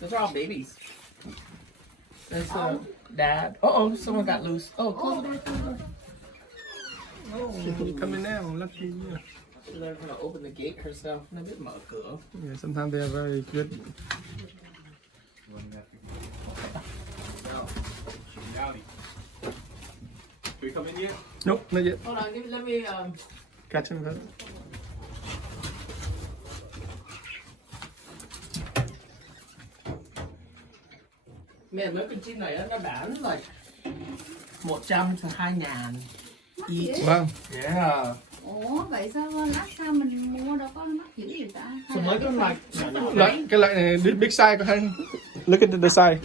Those are all babies. There's dad. Oh, someone got loose. Oh, close the door. Oh, coming now, lucky you. She learned how to open the gate herself. Nó biết mở cửa. Yeah, sometimes they are very good. We come in yet? Nope, not yet. Hold on, let me Catch him first. Mẹ mấy con chim này á, nó bán like 100 cho 2.000. Wow. Yeah. Ủa vậy sao lát sao mình mua đâu có mắc dữ gì ta? So mấy con like Cái loại này big size có hay. Look at the size.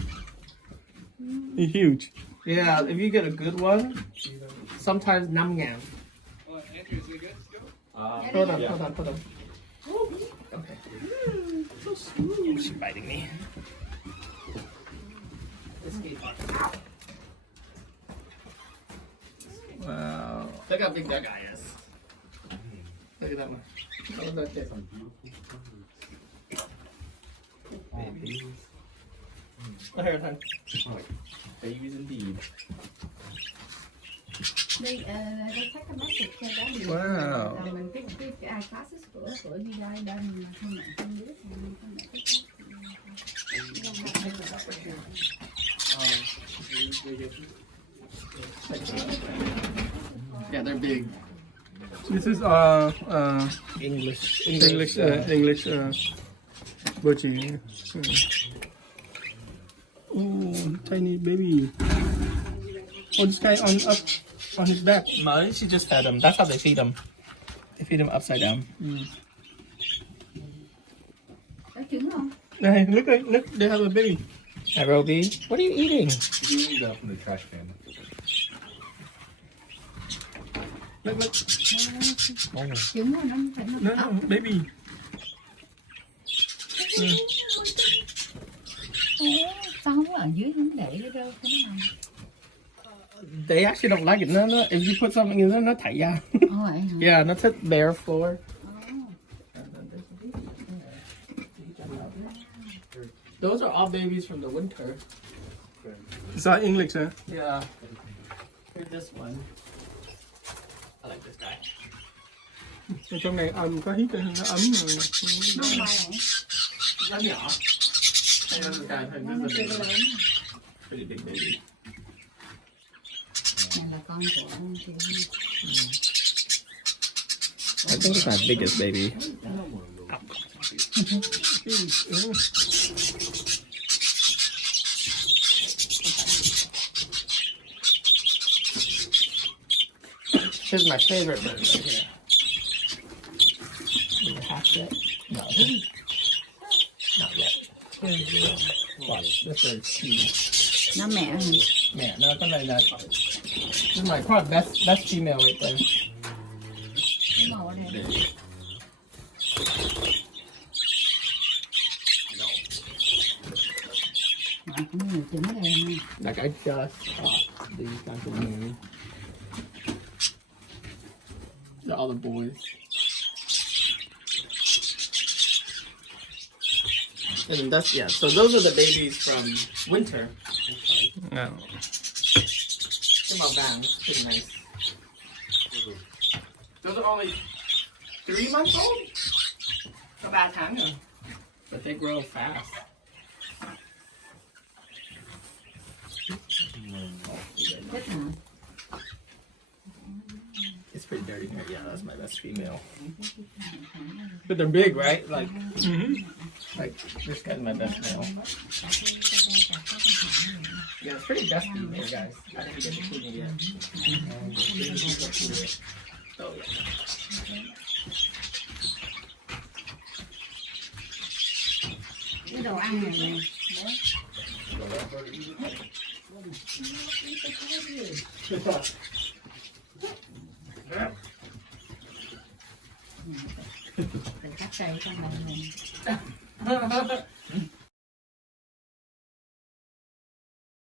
It's huge. Yeah, if you get a good one, sometimes 5.000. Andrew, is it good still? Hold on. Okay. So smooth. She's biting me. Escape. Wow. Look how big that guy is. Look at that one. Look at that. Babies. Here, honey. Babies indeed. Đây take a message cho đó điều. Wow. Rồi mình cái iClasses của đi đây mà không mẹ không biết không mẹ thích. Yeah, they're big. This is English. English Budgie. Oh, tiny baby. Oh, this guy on his back. Mới, she just fed them. That's how they feed them. They feed them upside down. Có trứng không? Hey, look, they have a baby. Hi, Roby. What are you eating? You need that from the trash can. Look. Trứng rồi nó phải No, baby. Sao không ở dưới không để cái rau cái này? They actually don't like it. No, if you put something in there, nó thải ra. Vậy hả? Yeah, nó thích bare floor. Those are all babies from the winter. Is that English, huh? Yeah. Here's this one. I like this guy. Ở trong này có hít nó ấm rồi. Không phải hả? Nó nhỏ. Hey, this guy. Nó This is chưa a có big, lớn. pretty big baby. Này là con của ông chị. I think it's my biggest baby. Here's my favorite bird right here. Do you hatch it? No. Not yet. Watch, this bird's huge. Nó mẹ hả? Man, no, con này là this is my probably best female right there. Cái màu ở đây. Mà cũng nhiều trứng đây nha. Like I just caught these guys from me. They're all the boys. And that's so those are the babies from winter. No. They're about vàng, pretty nice. Those are only 3 months old. Có 3 tháng rồi. But they grow fast. Thích hả? It's pretty dirty here. Yeah, that's my best female. But they're big, right? Like, like this guy's my best male. Yeah, it's pretty dusty here, guys. I didn't get to clean it yet. Oh yeah. Cái đồ ăn này nè. Mình cắt cây cho mình.